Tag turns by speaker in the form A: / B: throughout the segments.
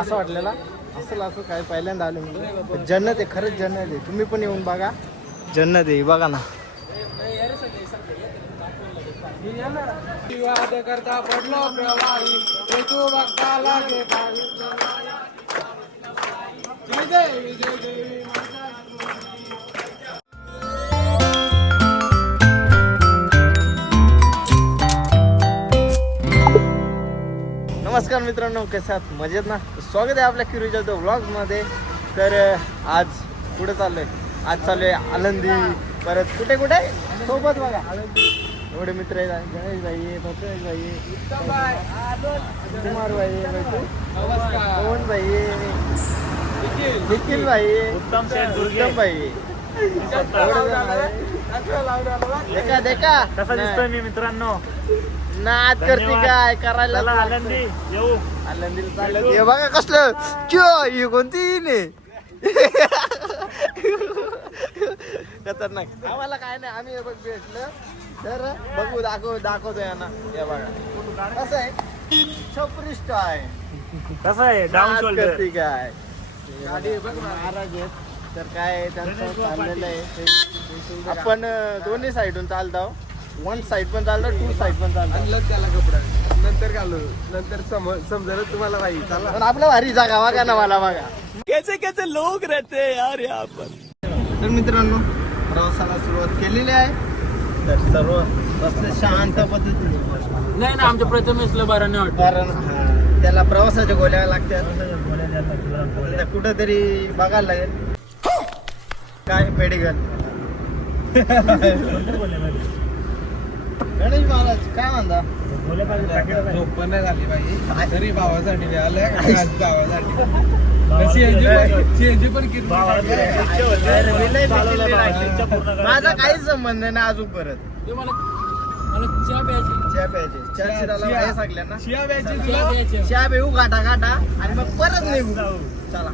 A: असं वाटलेला असं असं काय पहिल्यांदा आलं म्हणजे जन्नत आहे खरंच जन्नत आहे. तुम्ही पण येऊन बघा. जन्नत आहे बघा ना.
B: करता पडलो प्रवाही हेतू
A: नमस्कार मित्रांनो कसे आहात? मजेत ना? स्वागत आहे आपल्या किरुच्या द व्लॉग्समध्ये तर आज कुठे चाललोय? आज चाललोय आनंदी परत कुठे कुठे? सोबत बघा. आनंदी एवढे मित्र आहेत गणेश भाई आहे भाई आहे कुमार भाई आहे पवन भाई आहे निखिल भाई आहे
C: उत्तम
A: भाई आहे. आहे. देखा देखा.
C: कसा दिसतोय मी मित्रांनो?
A: नाद करते. काय? करायला.
C: आनंदी येऊ.
A: आनंदीला चाललं. हे बघा कसलं. क्यो ही कोणती ने खतरनाक. आम्हाला काय नाही आम्ही हे बघ भेटलं. तर बघू दाखव दाखवतो यांना. हे बघा. कसं आहे? छपरिष्ट आहे.
C: कसं आहे? डाऊन शोल्डर
A: करते काय? गाडी बघ महाराज आहेत तर काय त्यांचं चाललेलं आहे. आपण दोन्ही साईडून चालतो वन साईड पण चालतो टू साईड पण चालतो
B: आणलं त्याला कपडा. नंतर घालू नंतर सम समजा तुम्हाला भाई चला.
A: पण आपला भारी जागा बघा ना मला बघा. कैसे कैसे लोक रहते यार यहाँ पर? तर मित्रांनो प्रवासाला सुरुवात केलेली आहे. तर सर्व बसले शांत पद्धतीने.
D: नाही ना आमच्या प्रथमेशला बरं नाही वाटत.
A: कारण हा, त्याला प्रवासाच्या गोळ्या लागतात कुठंतरी बघायला लागेल. काय मेडिकल गणेश महाराज काय म्हणता?
B: झोप पण नाही झाली बाई. तरी भावासाठी मी आलोय आज भावासाठी सीएनजी पण सीएनजी पण किती.
A: माझा काहीच संबंध नाही अजून परत.
D: प्यायची.
B: शिया
D: प्यायची.
A: चहा पिऊ गाठा गाठा आणि मग परत निघू. चला.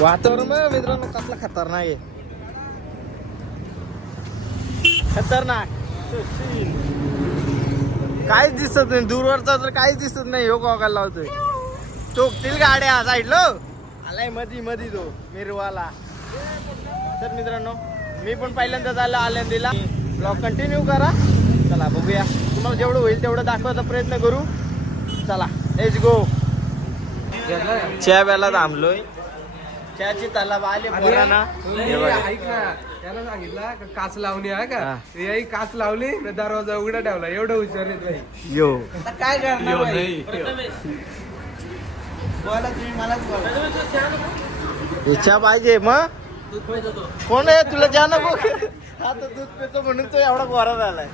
A: वातावरण बघा मित्रांनो कसला खतरनाक आहे. खतरनाक. काहीच दिसत नाही दूरवरचा तर काहीच दिसत नाही हो गोगाला लावतोय. चोकतील गाड्या साईडलो. आलाय मधी मधी तो मिरवाला. तर मित्रांनो मी पण पहिल्यांदा झालं आनंदीला ब्लॉग कंटिन्यू करा. चला बघूया. तुम्हाला जेवढं होईल तेवढं दाखवायचा प्रयत्न करू. चला लेट्स गो चहा प्याला थांबलोय. चहाची तलाब आले पोरांना. हे बघा.
B: ऐक ना त्याला सांगितलं का काच लावणी आहे का?
A: हा.
B: याही काच लावली दरवाजा उघडा ठेवला. एवढं हुशार आहे भाई
A: यो.
B: काय करणार?
A: इच्छा पाहिजे मग
D: पाहिजे
A: कोण आहे? तुला जा नको. आता दूध पितो म्हणून तो एवढा कोरा झालाय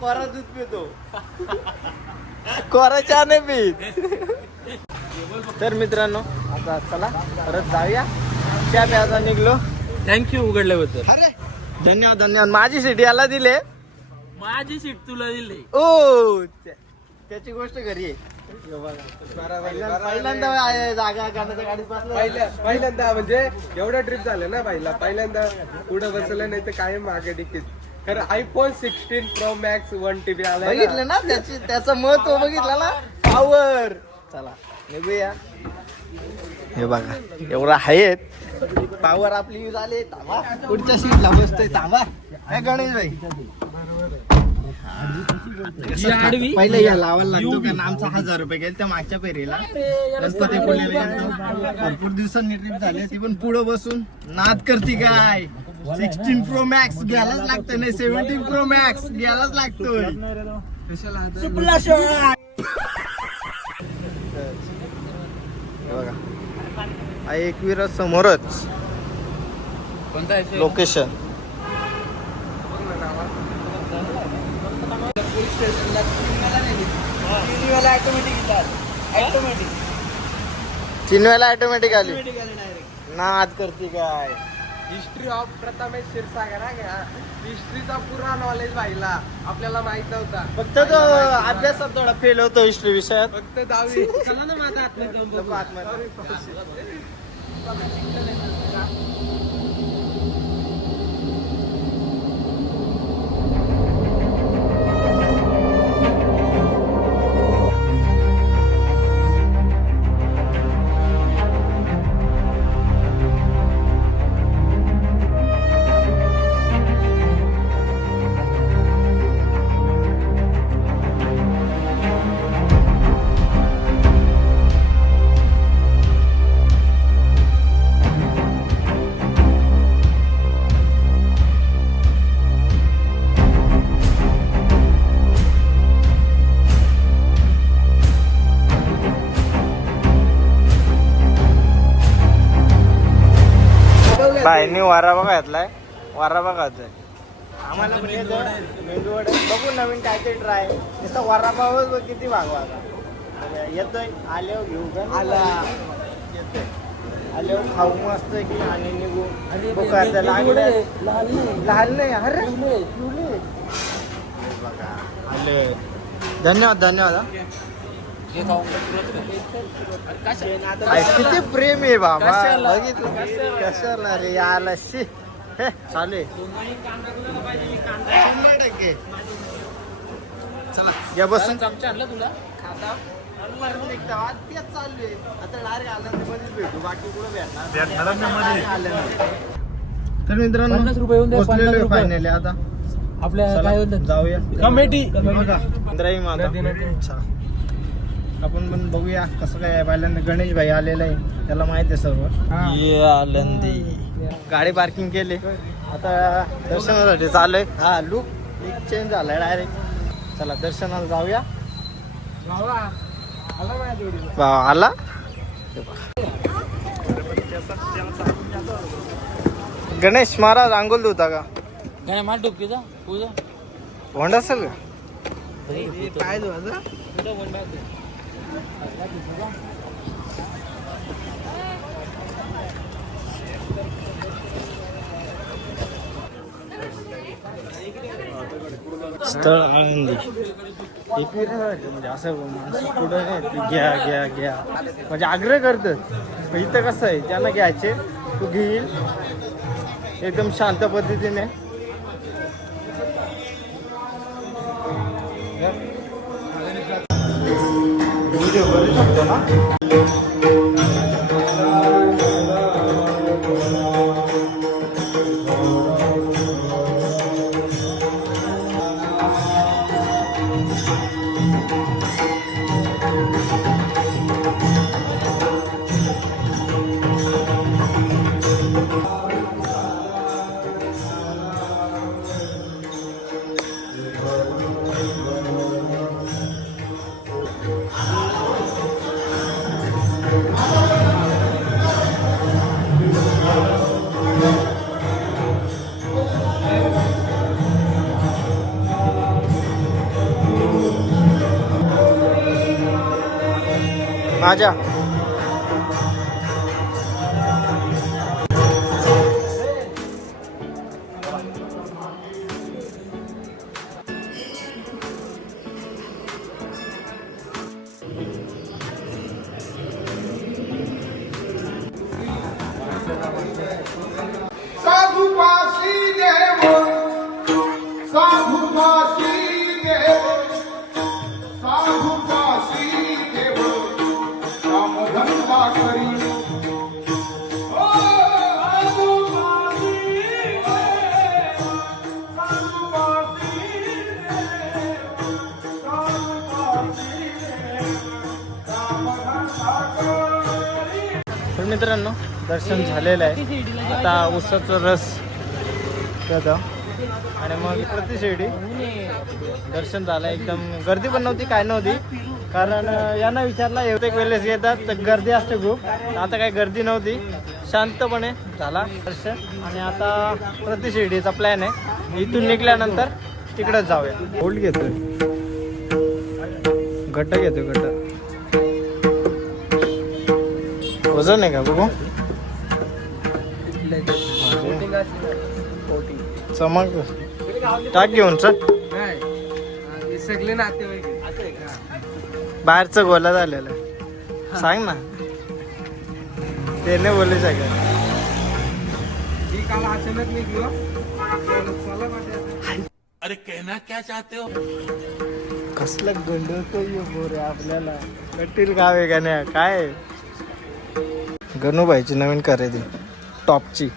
A: कोरा दूध पितो. कोरा चहा नाही पीत. तर मित्रांनो आता चला परत जाऊया. चहा प्यायचा निघलो.
D: थँक्यू उघडल्याबद्दल.
A: अरे! धन्यवाद धन्यवाद. माझी सिटी याला दिले.
D: माझी सीट तुला दिली.
A: ओ त्या- त्याची गोष्ट घरी आहे. पहिल्यांदा आहे जागा गाण्याच्या गाडीत बसला.
B: पहिल्या पहिल्यांदा म्हणजे एवढ्या ट्रिप झाल्या ना बाईला. पहिल्यांदा पुढे बसलं नाही तर कायम मागे टिकीत खरं iPhone sixteen pro max one TB आला
A: बघितलं ना त्याची त्याचं महत्त्व बघितलं ना? पॉवर चला. हे बघा एवढं आहेत. पॉवर आपली यूज आले. थांबा. पुढच्या सीटला बसतोय. थांबा. काय गणेश भाई
D: आडवी.
A: पहिले या लावायला लागतो कारण आमचा हजार रुपये गेले त्या मागच्या पेरीला गणपती पुण्याला भरपूर दिवसांनी ट्रिप झाली ती पण पुढं बसून नाद करते काय? सिक्स्टीन प्रो मॅक्स घ्यायलाच लागतं नाही सेव्हन्टीन प्रो मॅक्स घ्यायलाच लागतोय. हे बघा. हा एकविरा समोरच लोकेशन तीन वेळेला ऑटोमॅटिक आली. नाद करते काय?
B: हिस्ट्री ऑफ प्रथमेश क्षीरसागर हा घ्या. हिस्ट्रीचा पुरा नॉलेज पाहिला आपल्याला माहीत नव्हता.
A: फक्त तो अभ्यासात थोडा फेल होतो हिस्ट्री विषयात.
B: फक्त दहावी.
D: चला ना माझा आतमध्ये जाऊन
A: वारा बघा घातलाय वारा बघा घातलाय आम्हाला मेंदू वडे बघू नवीन काय ते ट्राय नुसतं वारा बघ किती भागवा येतोय. आल्यावर घेऊ का? आला. आल्यावर खाऊ मस्त की आणि निघू. बघू आता लागले. लहान नाही. अरे. बघा. आले. धन्यवाद धन्यवाद काय किती प्रेम आहे बाबा? बघितलं कशाला? रे आला शी. हे, चालू आहे. शंभर टक्के. चला. या बसून
D: चमचा आणला तुला?
A: खाता. तर मित्रांनो
D: पन्नास रुपये येऊन द्या, पन्नास
A: पोचलेलो
D: रुपये.
A: फायनली आता.
D: आपल्या
A: चला,
D: काय म्हणतात
A: जाऊया.
D: कमिटी.
A: बघा. माता. अच्छा. आपण पण बघूया कसं काय आहे. पहिल्यांदा गणेश भाई आलेला आहे. त्याला माहीत आहे सर्व. ये आनंदी. गाडी पार्किंग केली. आता दर्शनासाठी चालू हा लुक एक चेंज झालाय डायरेक्ट चला दर्शनाला जाऊया. आला गणेश महाराज अंगोल होता का?
D: काय मार डुबकीचा पूजा
A: होंड असेल का?
D: काय
A: स्थळ आनंदी. एक म्हणजे असं माणसं पुढं नाही घ्या घ्या घ्या म्हणजे आग्रह करतात इथं कसं आहे? ज्यांना घ्यायचे तू घेईल. एकदम शांत पद्धतीने. व्हिडिओ करू शकतो ना. माझ्या
E: साधुपाशी
A: मित्रांनो दर्शन झालेलं आहे. आता उसाचा रस त्याचा आणि मग प्रतिशिर्डी दर्शन झालं एकदम गर्दी पण नव्हती काय नव्हती. कारण यांना विचारला एवढे वेळेस येतात तर गर्दी असते खूप. आता काही गर्दी नव्हती. शांतपणे झाला दर्शन. आणि आता प्रतिशिर्डीचा प्लॅन आहे. इथून निघल्यानंतर तिकडेच जाऊया. होल्ड घेतोय. घट्ट घेतोय घट्ट. वजन आहे का बघू? समज टाक घेऊन
B: हा, हे सगळे नातेवाईक.
A: बाहेरचं गोला झालेलं. सांग ना. ते नाही बोलू शकत
B: ही काल अचानक निघलो चला पाठी
A: कसलं बोरे आपल्याला. कटील गाव आहे का नाही? काय? गणूबाईची नवीन खरेदी. टॉपची.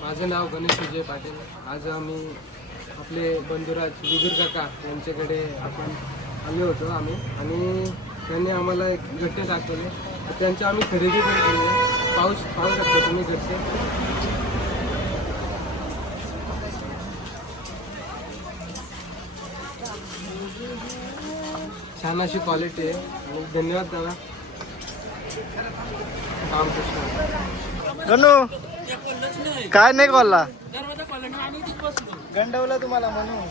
B: माझं नाव गणेश विजय पाटील. आज आम्ही आपले बंधुराज विदुर काका यांच्याकडे आपण आलो होतो आम्ही. आणि त्यांनी आम्हाला एक गट्टे दाखवले. त्यांची आम्ही खरेदी पण केली. आहे. पाऊस पाहू शकता तुम्ही गट्टे छान अशी क्वालिटी आहे. आणि धन्यवाद दादा.
A: गणू काय नाही कॉलला गंडवलं तुम्हाला म्हणून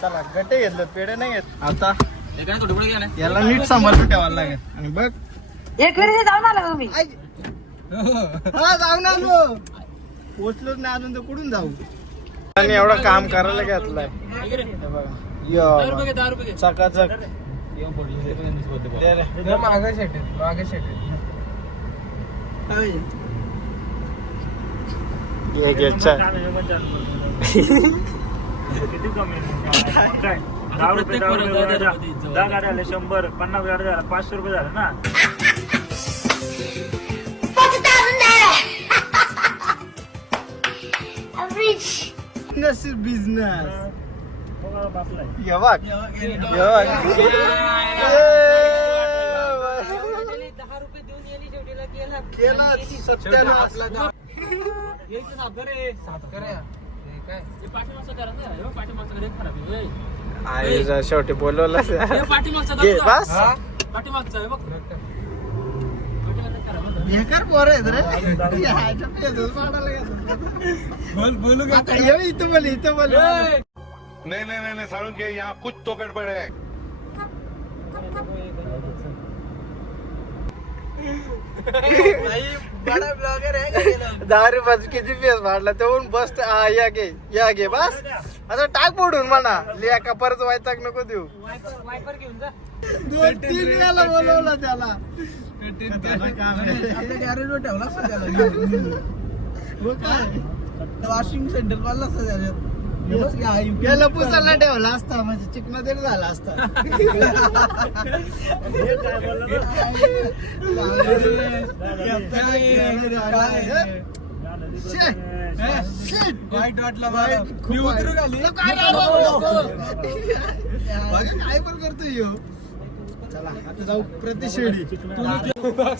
A: चला गट्टे घेतलं पेढे नाही घेत. आता याला नीट सांभाळून ठेवायला लागेल. आणि बघ.
F: एक वेळेस जाऊन आला तुम्ही?
A: हा जाऊन आलो. पोचलोच नाही अजून तर कुठून जाऊ? आणि एवढं काम करायला घेतलंय. चकाचक दे रे.
B: मागे शेट मागे शेट
A: घे घे चल
C: किती कमी काय? दहा रुपये दहा रुपये दहा दहा गाड्या आल्या शंभर. पन्नास गाड्या झाल्या पाचशे रुपये झाले ना?
A: बिझनेस बिझनेस
F: केला
A: सत्यानाश आईला शेवटी बोलवलं. बस. बेकार पोर आहेत रे.
B: बोलू
A: इथं बोल इथं बोल.
G: नहीं नहीं नहीं नहीं सारुण के यहाँ कुछ तो गड़बड़ है।
A: दहा रुपयाचं किती पेस वाढला तेवढून बस हा, या घे या घे बस. आता टाक पडून म्हणा. लिया का परत वायताक नको देऊ. दोन तीन वेळाला बोलवलं त्याला.
H: वॉशिंग सेंटर वाला
A: याला पुसायला ठेवला असता म्हणजे चिकना तरी झाला असता.
B: वाईट वाटलं उतरू खाली
A: काय पण करतो यो चला आता जाऊ प्रति शिर्डी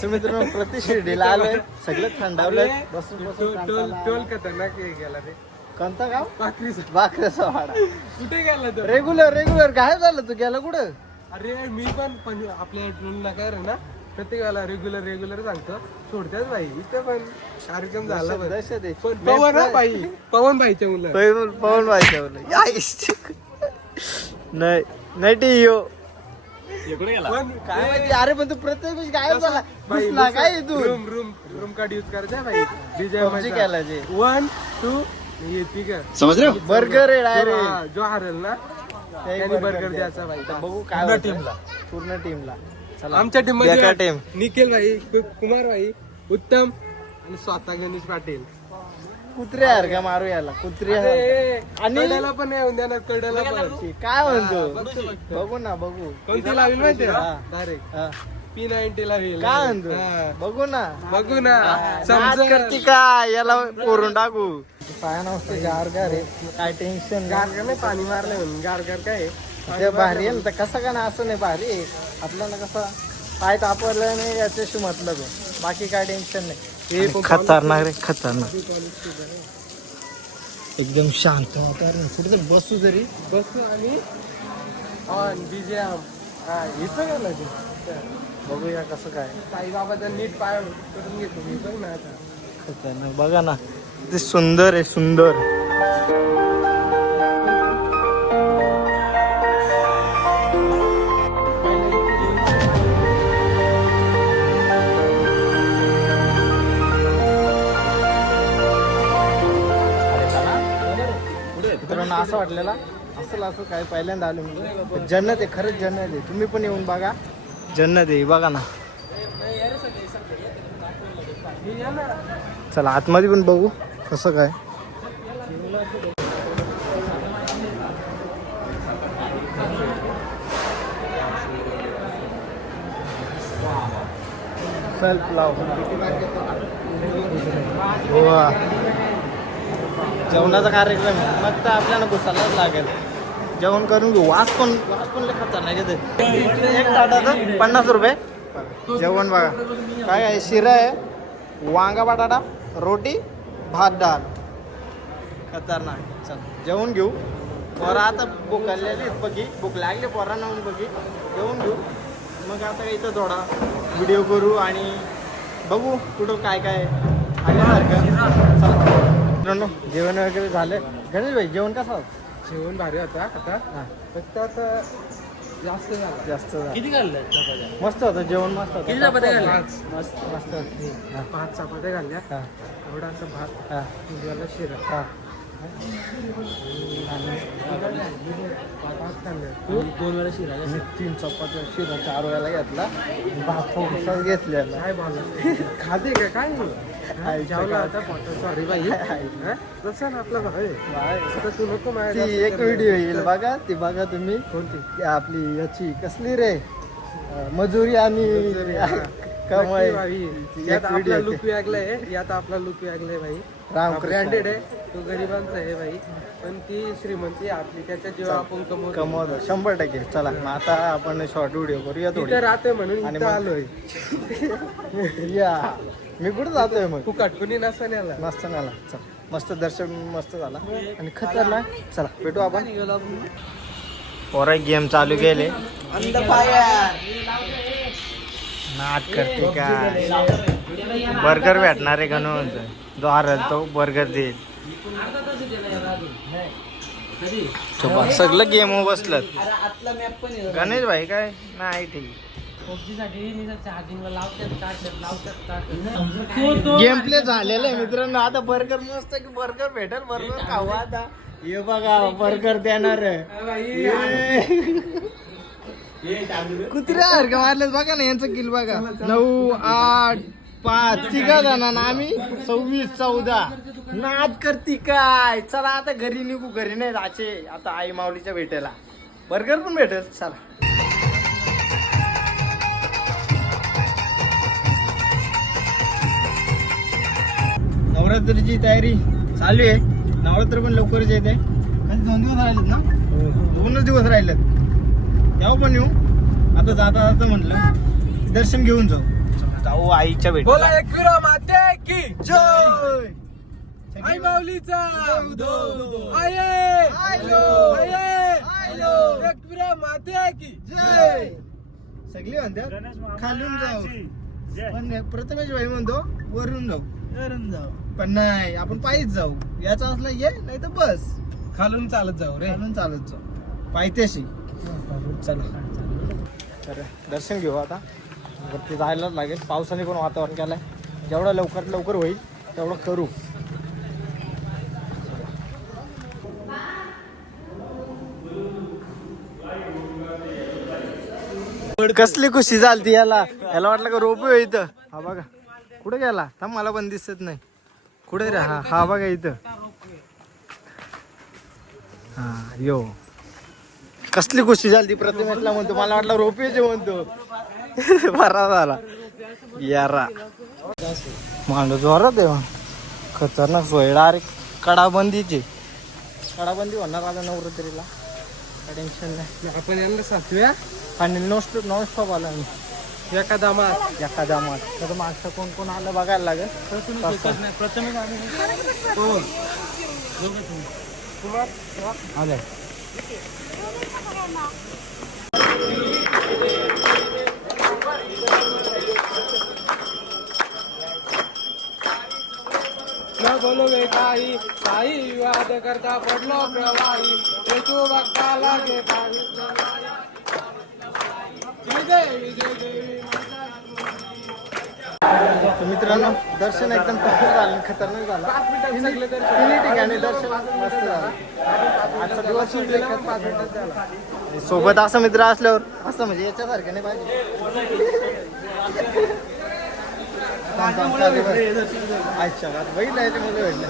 A: मित्रांनो प्रति शिर्डीला आलोय. सगळं थंडावलंय. बसून बसून
B: टोल टोल. खतरनाक गेला रे
A: कोणता गाव?
B: पाखरीचा
A: बाकऱ्याचा वाडा.
B: कुठे गेला तो?
A: रेग्युलर रेग्युलर काय झालं तू? गेला कुठं?
B: अरे मी पण पण आपल्या टोल नका रे ना प्रत्येक वेळेला रेग्युलर रेग्युलर सांगतो. सोडत्याच भाई इथं पण कार्यक्रम झाला
A: दहशत आहे.
B: पण पवन हा भाई पवन भाईच्या मुलं.
A: पवन पवन भाई या. नाही नाही टी यो.
B: पण
A: काय माहिती? अरे पण तू प्रत्येक वेळेस गायब झाला. घुसला. काय तू?
B: Room room room card use करायचा भाई
A: PUBG खेळायचे.
B: वन टू येते का
A: बर्गर आहे
B: जो-
A: डायरेक्ट
B: हा, जो हरेल ना त्याने बर्गर द्यायचा भाई.
A: बघू काय टीमला पूर्ण टीमला चला.
B: आमच्या टीम बेकारमध्ये
A: टीम
B: निखिल भाई कु- कुमार भाई उत्तम आणि स्वतः गणेश पाटील.
A: कुत्रे यार का मारू याला. कुत्रे. आणि-
B: कड्याला पण येऊन द्या ना कड्याला पण.
A: काय म्हणतो? बघू ना बघू.
B: कोणती लावेल माहिती
A: हा.
B: डायरेक्ट
A: हा.
B: पी नाईन्टी लावेल
A: काय
B: हा.
A: म्हणतो बघू ना.
B: बघू ना.
A: नाद
B: समजेल.
A: करते का? याला करून टाकू. पाय नसते गार गार आहे. काय टेन्शन
B: गारगार नाही पाणी मारलं म्हणून. गारगार काय?
A: ते भारी आहे ना तर कसं का ना असं नाही भारी आहे. आपल्याला कसं पाय तापवलं नाही याच्याशी मतलब आहे बाकी काय टेन्शन नाही. खतरनाक रे खतरनाक. एकदम शांत वातावरण. कुठे बसू तरी
B: बसलो आणि ऑन बीजे हा इथं गेलं ते
A: बघूया कसं काय.
B: बाबा नीट पाय करून घेतो मी बघ ना
A: बघा ना ते सुंदर आहे सुंदर. असं वाटलेला असं असं काय पहिल्यांदा आलो म्हणजे जन्नत आहे खरंच जन्नत आहे तुम्ही पण येऊन बघा. जन्नत आहे बघा ना. चला आतमध्ये पण बघू कसं काय. सेल्फ लाव वा जेवणाचा कार्यक्रम आहे. मग तर आपल्याला घुसायलाच लागेल. जेवण करून घेऊ. वास पण वास पण लय खतरनाक येते एक ताटाचं पन्नास रुपये. जेवण बघा. काय आहे? शिरा आहे वांगा बटाटा रोटी भात डाळ. खतरनाक. चल जेवण घेऊ. पोरं आता भूक आलेली बघी. भूक लागली पोरांना म्हणून बघी. जेवण घेऊ. मग आता इथं थोडा व्हिडिओ करू आणि बघू कुठं काय काय आल्यासारखं जेवण वगैरे झालं. गणेश भाई जेवण कसं
B: जेवण भारी होता आता.
A: हा,
B: फक्त आता जास्त झाला.
A: जास्त झालं.
D: किती चपात्या?
A: मस्त होतं जेवण मस्त होतं.
D: किती चपात्या खाल्ल्या?
A: मस्त मस्त. हा,
B: पाच चपात्या घालल्या
A: हा,
B: थोडासा भात
A: हा,
B: उजव्याला शिरा.
A: हा.
B: खाल्लं.
D: दोन दोन वेळा शिरा
A: मी तीन चपात्या शिरा चार वेळेला घेतला. भात घेतलेला.
B: काय बोला खाते का? काय? जेवला फोटो बाई. ना आपला आहे. तू नको माझ्या
A: ती एक व्हिडिओ येईल बघा ती बघा तुम्ही.
B: कोणती?
A: ती आपली याची. कसली रे? मजुरी आणि कमाई. ती
B: यात आपला लुक वेगलाय यात आपला लुक वेगलाय भाई.
A: रामकृष्ण.
B: ब्रँडेड आहे. तो गरिबांचा आहे भाई. पण ती श्रीमंती आपली. त्याच्या जीवा आपण कमवतो.
A: कमवतो. शंभर टक्के. चला मग आता आपण शॉर्ट व्हिडिओ करूया
B: तिथे
A: थोडी.
B: राहते म्हणून
A: आणि
B: आलोय.
A: या. मी कुठं जातोय मग?
B: तू कटकुनी नसताना आला
A: मस्त झाला चल. मस्त दर्शन मस्त झाला. आणि खतरनाक. चला भेटू आपण. पोरा गेम चालू केले. नाट करते काय बर्गर भेटणार आहे गणू जो हरल तो बर्गर देईल. सगळं गेम बसलं गणेश भाई काय? नाही ठीक.
F: पबजीसाठी चार्जिंगला लावतात काढतात लावतात काढतात
A: गेम प्ले झालेलं आहे मित्रांनो. आता बर्गर मस्त की बर्गर भेटेल? बर्गर खाऊ आता. हे बघा बर्गर देणार कुत्र्यासारखं मारलं बघा ना यांचं किल बघा. नऊ आठ पाच. तिघा जणांना आम्ही. सव्वीस चौदा. नाच करती काय? चला आता घरी निघू. घरी नाही जायचे. आता आई माऊलीच्या भेटेला. बर्गर पण भेटेल. चला. नवरात्रीची तयारी चालू आहे. नवरात्र पण लवकरच येत. आहे खाली दोन दिवस राहिलेत ना? दोनच दिवस राहिलेत. तेव्हा पण येऊ. आता जाता जाता म्हटलं दर्शन घेऊन जाऊ. जाऊ आईच्या भेट
B: बोला एकविरा माते की.
A: जय!
B: आई माऊलीचा.
A: उदो.
B: आये माते की.
A: जय! सगळी म्हणतात खालून जाऊ. पण प्रथमेश भाई म्हणतो वरून जाऊ. वरून जाऊ. पण नाही आपण पायीच जाऊ. याचा असला ये नाही तर बस.
B: खालून चालत जाऊ रे.
A: चालून चालत जाऊ. पायथ्याशी. चला. तर दर्शन घेऊ आता. वरती जायलाच लागेल. पावसाने पण वातावरण केलंय. जेवढं लवकर लवकर होईल तेवढं करू. कसली खुशी झालती याला. याला वाटलं का रोप इथं? हा बघा. कुठे गेला? थांब मला पण दिसत नाही. कुठे रे हा? हा बघा इथं. हा यो. कसली खुशी झाली प्रतिमेशला म्हणतो. मला वाटलं रोपेचे म्हणतो. बरा झाला. यारा. मांड जोरात आहे. खतरनाक सोय. डायरेक्ट कडाबंदीची. कडाबंदी होणार आता नवरात्रीला. टेन्शन नाही.
B: आपण यांना सातव्या
A: आणि स्टॉप नॉन स्टॉप आला मी
B: एका दामात
A: एखादा मत तर मागचं कोण कोण आलं बघायला लागेल तसं.
D: प्रथमेश आम्ही
A: आलंय
B: न बोलवे काही काही विवाद करता पडलो प्रवाही बघता लागे जय देवी जय देवी
A: मित्रांनो दर्शन एकदम टॉप झालं खतरनाक झालं. तिन्ही तिन्ही ठिकाणी दर्शन मस्त झालं. आजचा दिवस सोबत असं मित्र असल्यावर असं म्हणजे याच्यासारखं नाही पाहिजे. अच्छा बघितलं याच्यामध्ये भेटलं.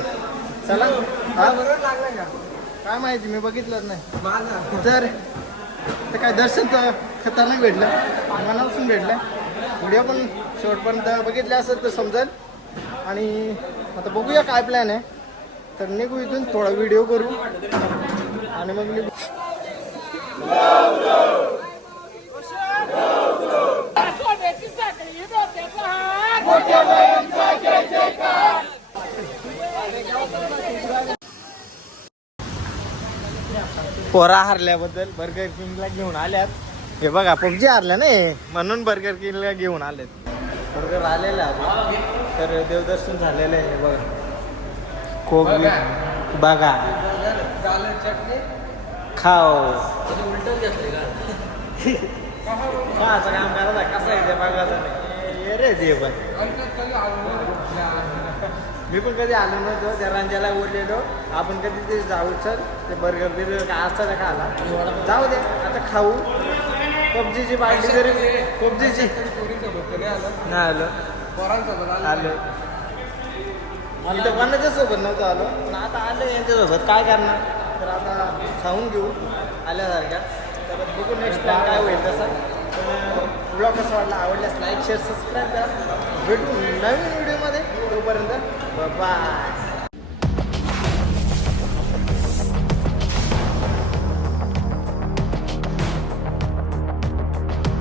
A: चला. हा? काय माहिती मी बघितलंच नाही. तर काय दर्शन खतरनाक भेटलं. मनापासून भेटलं. व्हिडिओ पण शेवटपर्यंत बघितले असेल तर समजेल. आणि आता बघूया काय प्लॅन आहे. तर निघू इथून थोडा व्हिडिओ करू. आणि मग निघू. पोरा हारल्याबद्दल बर्गर किंगला घेऊन आल्यात. हे बघा पबजी हारल्या ना म्हणून बर्गर किंगला घेऊन आलेत. बर्गर आलेला आहे. तर देवदर्शन झालेलं आहे बघा. कोक बी- बघा. खाओ. खायचं काम करायचं कसं आहे ते बघायचं नाही ये रे ते पण. मी पण कधी आलो नव्हतो त्या रांजाला बोललेलो आपण कधी ते जाऊ चल. ते बर्गर बिर्गर काय असतं ना खायला. जाऊ दे आता खाऊ. पबजीची पार्टी जरी पबजीची नाही आलो. आलो. इथं कोणाच्या सोबत नव्हतं आलो. पण आता आलो यांच्यासोबत. काय करणार? तर आता खाऊन घेऊ. आल्यासारख्या. तर बघू नेक्स्ट टाइम काय होईल तसं. ब्लॉग कसा वाटला? आवडल्यास लाईक शेअर सबस्क्राईब करा. भेटू नवीन व्हिडिओमध्ये तोपर्यंत बाय